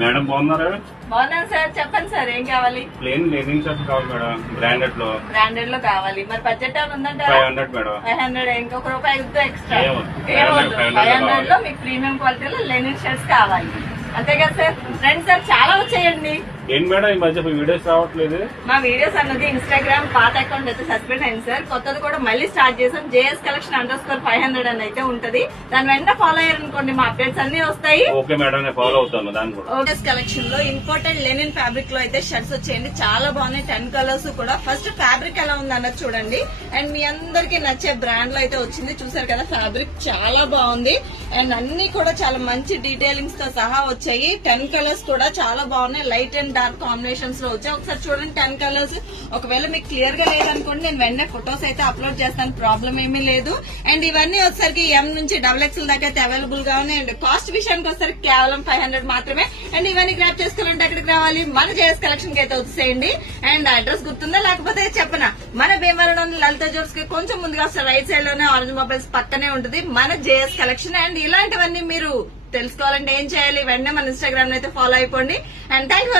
Madam బాగున్నారా? బాగున్నాను sir. చెప్పండి సార్, ఏం కావాలి? ప్లేన్ లెనిన్ షర్ట్ కావాలి మేడం, బ్రాండెడ్ లో. బ్రాండెడ్ లో కావాలి. మరి బడ్జెట్ ఏమైనా ఉందంటే 500 మేడం. 500 ఇంకొక రూపాయి ఎక్స్ట్రా. ఏమొద్దు. 500 లో మీకు ప్రీమియం క్వాలిటీలో లెనిన్ షర్ట్స్ కావాలి, అంతే కదా సార్? రండి సార్, చాలా వచ్చాయండి. ఏంటి మేడం ఈ మధ్య వీడియోస్ రావట్లేదు? మా వీడియోస్ అన్నది ఇన్స్టాగ్రామ్ పాత అకౌంట్ అయితే సస్పెండ్ అయింది సార్. కొత్తది కూడా మళ్ళీ స్టార్ట్ చేసాం. JS Collection _500 అని అయితే ఉంటది. దాని వెంట ఫాలో అయ్యారనుకోండి, మా అప్డేట్స్ అన్ని వస్తాయి. ఓకే మేడం, నేను ఫాలో అవుతాను దాన్ని కూడా. JS Collection లో ఇంపోర్టెడ్ లెనిన్ ఫ్యాబ్రిక్ లో అయితే షర్ట్స్ వచ్చేయండి. చాలా బాగున్నాయి, 10 కలర్స్ కూడా. ఫస్ట్ ఫ్యాబ్రిక్ ఎలా ఉంది అన్నది చూడండి. అండ్ మీ అందరికి నచ్చే బ్రాండ్ లో అయితే వచ్చింది. చూసారు కదా, ఫ్యాబ్రిక్ చాలా బాగుంది. అండ్ అన్ని కూడా చాలా మంచి డీటెయిలింగ్స్ తో సహా వచ్చాయి. 10 కలర్స్ కూడా చాలా బాగున్నాయి. లైట్ అండ్ డార్క్ కాంబినేషన్స్ లో వచ్చాయి. ఒకసారి చూడండి 10 కలర్స్. ఒకవేళ మీకు క్లియర్ గా లేదనుకోండి, నేను వెంటనే ఫొటోస్ అయితే అప్లోడ్ చేస్తాను, ప్రాబ్లం ఏమీ లేదు. అండ్ ఇవన్నీ వచ్చేసరికి M నుంచి XXL దాకా అయితే అవైలబుల్ గా ఉన్నాయి. అండ్ కాస్ట్ విషయానికి వచ్చేసరికి కేవలం 500 మాత్రమే. అండ్ ఇవన్నీ గ్రాప్ చేసుకోవాలంటే ఎక్కడికి రావాలి? మన JS Collection కి అయితే వచ్చేసేయండి. అండ్ అడ్రస్ గుర్తుందా లేకపోతే చెప్పనా? మన భీమవరం లలిత జ్యూర్స్ కి కొంచెం ముందుగా రైట్ సైడ్ లోనే ఆరెంజ్ మొబైల్స్ పక్కనే ఉంటుంది మన JS Collection. అండ్ ఇలాంటివన్నీ మీరు తెలుసుకోవాలంటే ఏం చేయాలి? వెంటనే మన ఇన్స్టాగ్రామ్ అయితే ఫాలో అయిపోండి. And thank